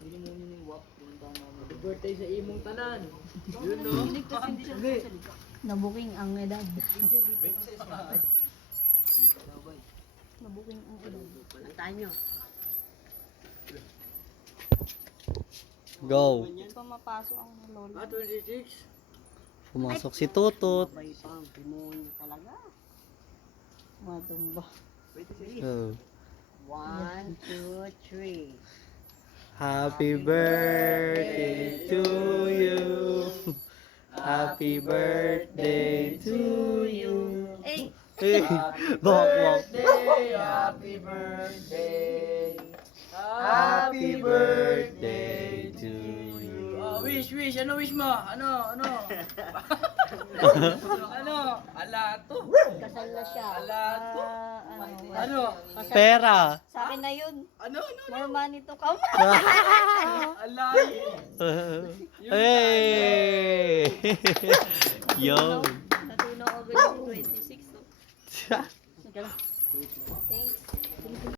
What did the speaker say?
Happy birthday sa imong tanan. Yun no? Hindi. Nabuking ang edad. Nabuking ang edad. Kantahan nyo. Go. Pa mapasok ang lolo. 26. Pumasok si Tutot. Sabay pa ang demonyo talaga. Matumba. Oh. 1, 2, 3. Happy birthday to you. Happy birthday to you. Eh, Eh, bawak. Happy birthday. Happy birthday to you. Wish. Ano wish mo? Ano? Ano? Ala to. Kasal na siya. Ala to. ano? Ano? Pera. Sa akin na yun. Ano? More money to come. Ala. Hey! Yo! Natunaw agad yung 26. Oh. Thanks.